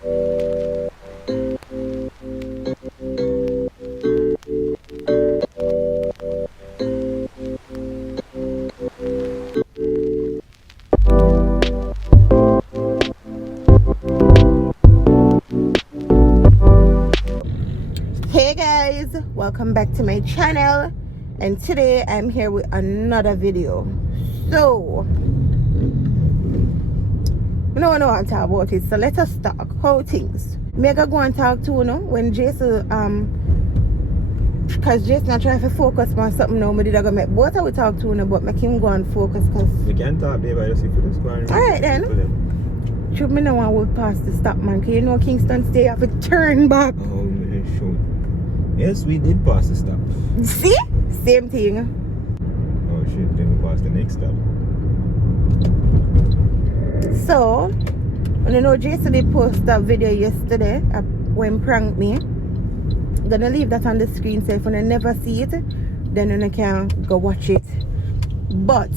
Hey guys, welcome back to my channel, and today I'm here with another video. So I don't know what to talk about it, so let us talk how things. Me go and talk to when Jason because Jason I try to focus on something now. Me did go make both of we talk to but make him go and focus because we can talk, babe. I just see for this car. Alright then. Should me know when we pass the stop, man, because you know Kingston stay have to turn back. Oh man, shoot. Yes, we did pass the stop. See? Same thing. Oh shit, then we passed the next stop. So, you know Jason did post that video yesterday when pranked me. I'm gonna leave that on the screen, so if you never see it, then you can go watch it. But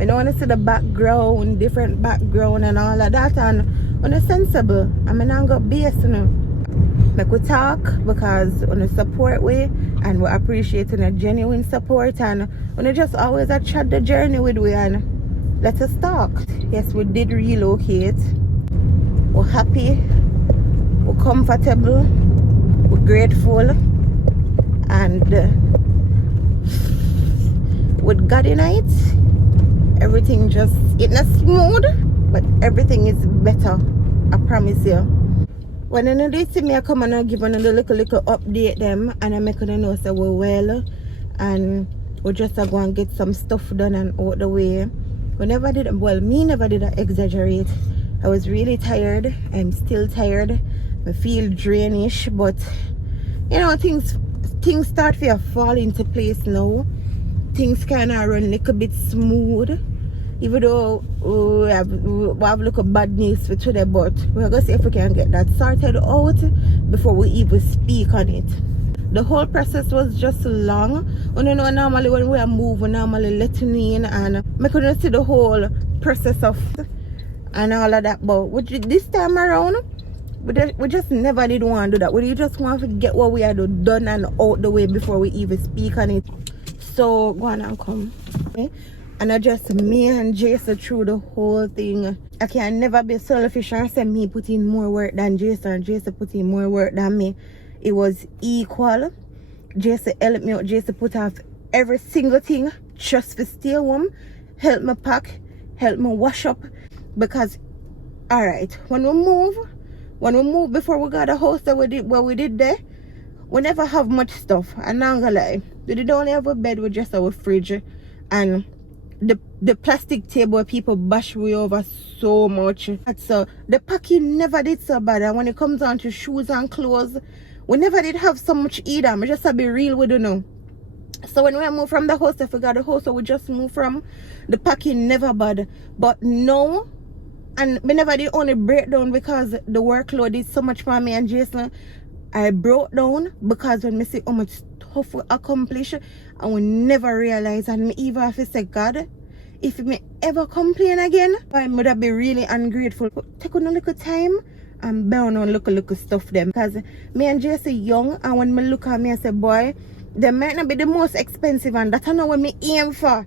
I don't want to see the background, different background and all of that, and on a sensible. I mean, I'm going to base, Like we talk because on a support way, and we appreciate a genuine support, and we just always a chat the journey with we, and let us talk. Yes, we did relocate. We're happy, we're comfortable, we're grateful, and with God in it, everything just it's not smooth, but everything is better. I promise you. When they see me, I come and I give them a little update them, and I make them know that we're well, and we just go and get some stuff done and out the way. We never did, well, me never did exaggerate. I was really tired. I'm still tired. I feel drainish, but you know, things start to fall into place now. Things kind of run a little bit smooth. Even though we have a little bad news for today, but we're going to see if we can get that sorted out before we even speak on it. The whole process was just long. You know, normally when we move, we normally let you in and I couldn't see the whole process of and all of that. But this time around, we just never did want to do that. We just want to get what we had done and out the way before we even speak on it. So go on and come. Okay? And I just me and Jason through the whole thing. I can never be selfish and say me put in more work than Jason and Jason put in more work than me. It was equal. Jason helped me out. Jason put off every single thing just to stay home, help me pack, help me wash up. Because alright, when we move before we got the house that we did there, we never have much stuff. And now I'm gonna lie, we did only have a bed with just our fridge and the plastic table. People bash we over so much. So the packing never did so bad, and when it comes on to shoes and clothes, we never did have so much either. I just to be real with you now. So when we moved from the house, if we got the house so we just moved from, the packing never bad. But no, and we never did only break down because the workload is so much for me and Jason. I broke down because when I see how much stuff we accomplish, and we never realize, and me even have to say, God, if me ever complain again, I would be really ungrateful. Take on a little time and burn on little stuff them, because me and Jason young, and when me look at me I say, boy, they might not be the most expensive, and that I know what me aim for.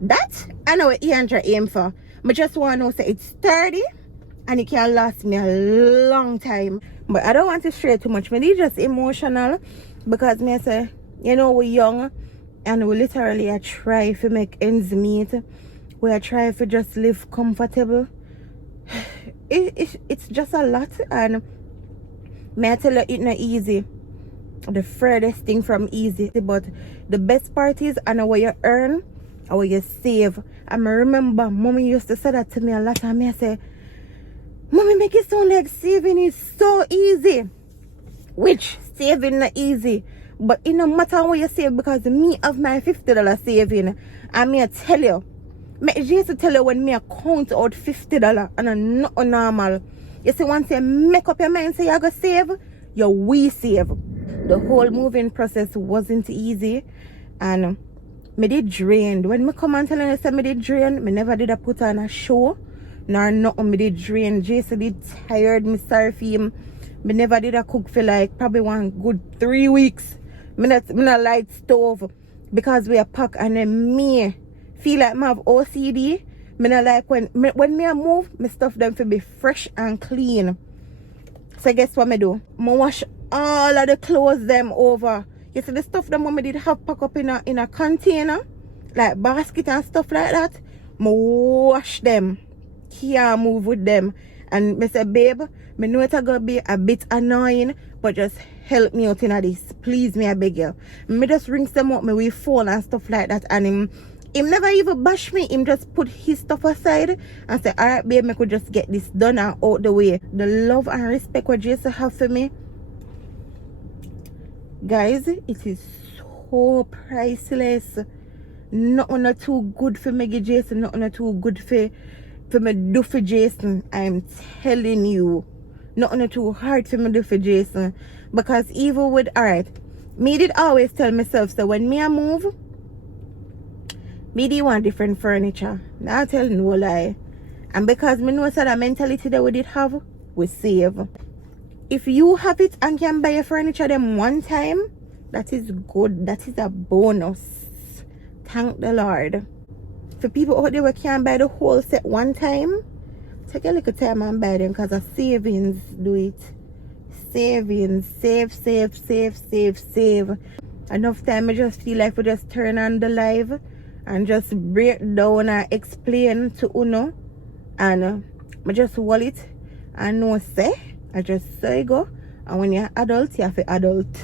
That I know what Andrea aim for. I just want to know say it's sturdy and it can last me a long time. But I don't want to stray too much. It's just emotional because me say, you know, we're young and we literally are trying to make ends meet. We are trying to just live comfortable. It's just a lot, and may I tell you, it's not easy. The furthest thing from easy, but the best part is I know what you earn or what you save. I remember mommy used to say that to me a lot, and me I say, mommy, make it sound like saving is so easy, which saving not easy. But it no matter what you save, because me have my $50 saving, and me I tell you, me used to tell you when me count out $50 and I'm not normal. You see, once you make up your mind say you're going to save, you will save. The whole moving process wasn't easy, and me did drained. When me come and tell you say me did drained, me never did a put on a show nor nothing. Me did drain. Jason did tired. Me sorry for him. Me never did a cook for like probably one good 3 weeks. Me not light stove because we are packed, and then me feel like me have OCD. Me not like when me I move, me stuff them to be fresh and clean. So guess what me do? Me wash all of the clothes them over. You see the stuff them me did have pack up in a container, like basket and stuff like that. Me wash them. Can't move with them. And me say, babe, me know it's gonna be a bit annoying, but just help me out in this. Please, me I beg you. Me just rinse them up, me with phone and stuff like that. And him never even bash me. Him just put his stuff aside and say, alright, babe, me could just get this done and out the way. The love and respect what Jason have for me, guys, it is so priceless. Nothing too good for me, Jason. Nothing too good for me do for Jason. I'm telling you, nothing too hard for me do for Jason. Because even with, alright, me did always tell myself, so when me I move, me did want different furniture. Now I tell no lie. And because me know that mentality that we did have, we save. If you have it and can buy your furniture them one time, that is good. That is a bonus. Thank the Lord. For people out there who can't buy the whole set one time, take a little time and buy them, because of savings do it. Savings. Save. Enough time I just feel like we just turn on the live and just break down and explain to Uno. And I just wall it and no say. I just say go. And when you're adult, you have to adult.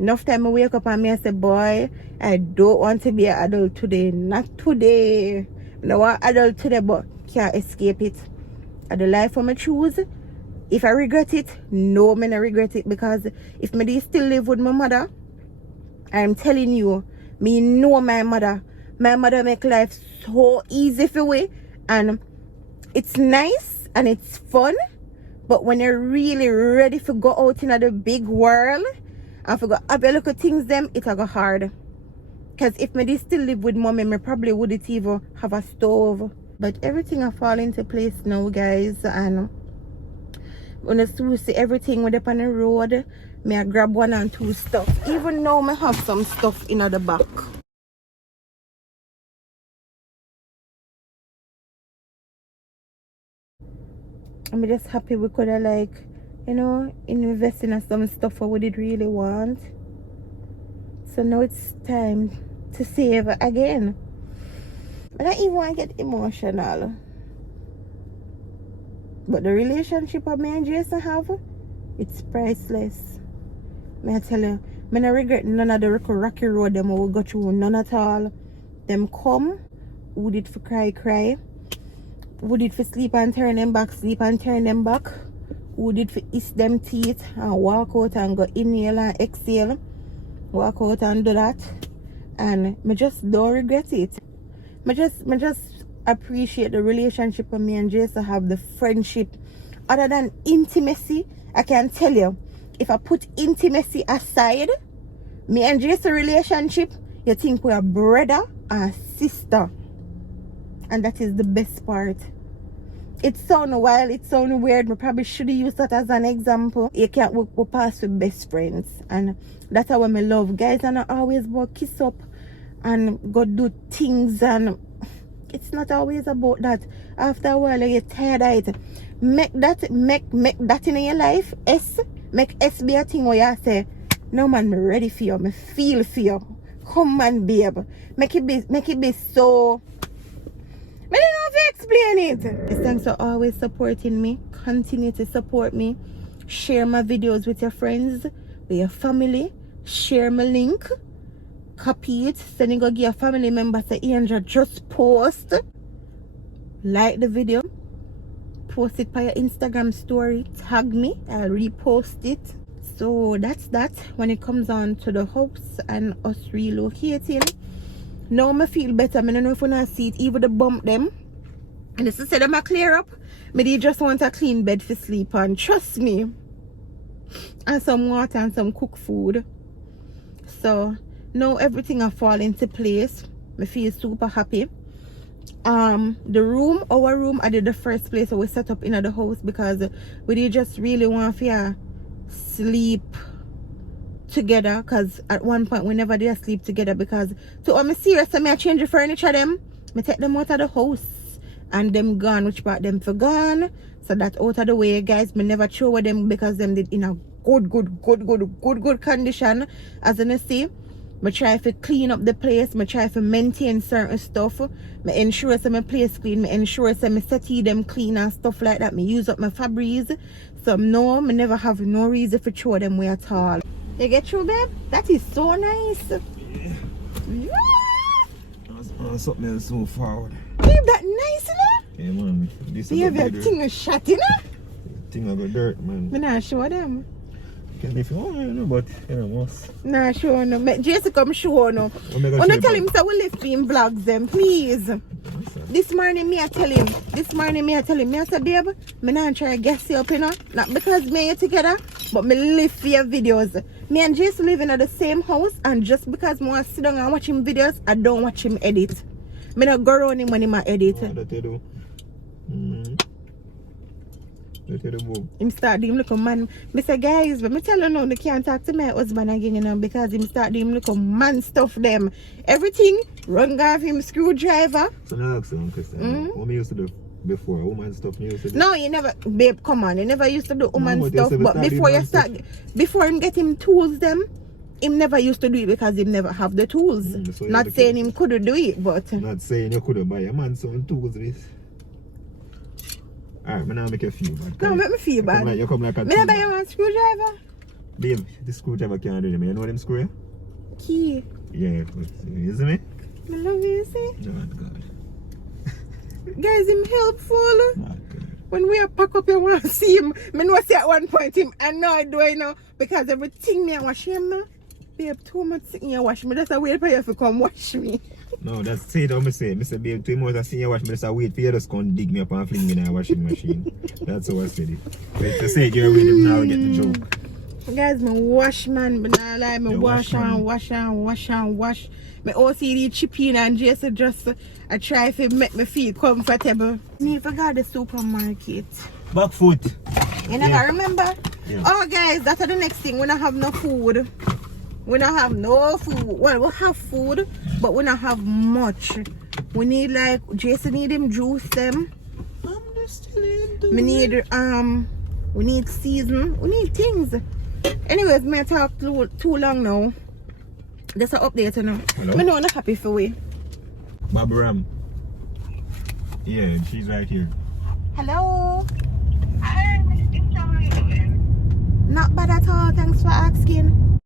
Enough time I wake up and me I say, boy, I don't want to be an adult today. Not today. I don't want adult today, but can't escape it. And the life I choose, if I regret it, no, I don't regret it. Because if I still live with my mother, I'm telling you, me know my mother. My mother make life so easy for me. And it's nice and it's fun. But when you're really ready to go out in the big world, and forgot have a look at things them, it go hard. Because if me did still live with mommy, me probably wouldn't even have a stove. But everything I fall into place now, guys. And when I see everything with up on the road, me I grab 1 and 2 stuff. Even now me have some stuff in the back. I'm just happy we could have, like, you know, invest in some stuff we did really want. So now it's time to save again. I don't even want to get emotional. But the relationship of me and Jason have, it's priceless. May I tell you, I don't regret none of the rocky road them we go through, none at all. Them come, who did for cry. Who did for sleep and turn them back, Who did for eat them teeth and walk out and go inhale and exhale. Walk out and do that. And I just don't regret it. I just appreciate the relationship of me and Jason have, the friendship. Other than intimacy, I can tell you, if I put intimacy aside, me and Jason relationship, you think we're brother and sister. And that is the best part. It sounds wild, it sounds weird. I probably should have used that as an example. You can't we pass with best friends. And that's how I love. Guys are not always about kiss up and go do things, and it's not always about that. After a while you get tired of it. Make that in your life. Make S be a thing where you say, no man, I'm ready for you. I feel for you. Come on, babe. Make it be so. I don't know if you explain it. Thanks for always supporting me. Continue to support me. Share my videos with your friends, with your family. Share my link. Copy it. Send it, go give your family member, say, Angel, just post. Like the video. Post it by your Instagram story. Tag me. I'll repost it. So that's that when it comes on to the house and us relocating. Now I feel better. I don't know if I see it, even the bump them. And this is say them a clear up. Maybe just want a clean bed for sleep on. Trust me. And some water and some cooked food. So now everything I fall into place. I feel super happy. the room, our room, I did the first place we set up in the house because we did just really want to sleep together, because at one point we never did sleep together because so I'm serious, I change the furniture them, I take them out of the house and them gone, which part them for gone, so that out of the way guys. Me never throw with them because them did in a good condition. As you see, I try to clean up the place, I try to maintain certain stuff, I ensure that my place clean, I ensure that my settee them clean and stuff like that, I use up my Febreze. So no, I never have no reason for throw them away at all. You get through, babe? That is so nice. Yeah. That's something else so forward. Babe, that nice, you know? Yeah, man. This You have your thing is shot, you know? Thing of a dirt, man. I'm not show them. Can if you want, you know, but you know, must. Nah, show no. Jason come show no. Wanna tell him so we live in vlogs them, please. This morning me I tell him. Me I say, babe, me not try to guess you up, you know. Not because me and you together, but me live for your videos. Me and Jason live in the same house, and just because me want to sit down and watch him videos, I don't watch him edit. Me not go around him when he might edit. Oh, that you do. That you do. Him start him look a man. Me say, guys, but me tell you now, they can't talk to my husband again, you know, because him start him look a man stuff them. Everything run off him screwdriver. So now ask you, Christian, what me used to do before? Woman stuff you used to do? No, you never, babe, come on, you never used to do woman but stuff, you but said before you man start, before him get him tools them, him never used to do it because him never have the tools. So Not saying him couldn't do it, but not saying you couldn't buy a man some tools this. Alright, me now make you feel bad. no, make me feel bad. You come like a Me never buy you one screwdriver. Babe, the screwdriver can't do them. You know them screw? Key. Yeah, you see me? I love you, see? Not God. Guys, him helpful. Not good. When we are pack up, you want to see him. Me know say at one point him annoyed, do you know? Because everything me I wash him. Babe, too much sitting here wash me. That's a wait for you to come wash me. No, that's say it how me say. Me say, babe, 2 months I see you wash me. Just a wait for you to just come dig me up and fling me in a washing machine. That's how I said it. But to say you're with him now, we get the joke. Guys, me wash man, but not like me You wash wash, man. and wash. My OCD chipping and Jason just I try to make me feel comfortable. Me forgot the supermarket. Back foot. You never Yeah. remember? Yeah. Oh guys, that's the next thing. We don't have no food. We don't have no food. Well, we have food, but we don't have much. We need like Jason need him juice them. I'm just still We need we need season. We need things. Anyways, me talk too long now. Just an update, you know. Hello? Me know I'm not happy for we. Bobby Ram. Yeah, she's right here. Hello. Hi, how are you doing? Not bad at all. Thanks for asking.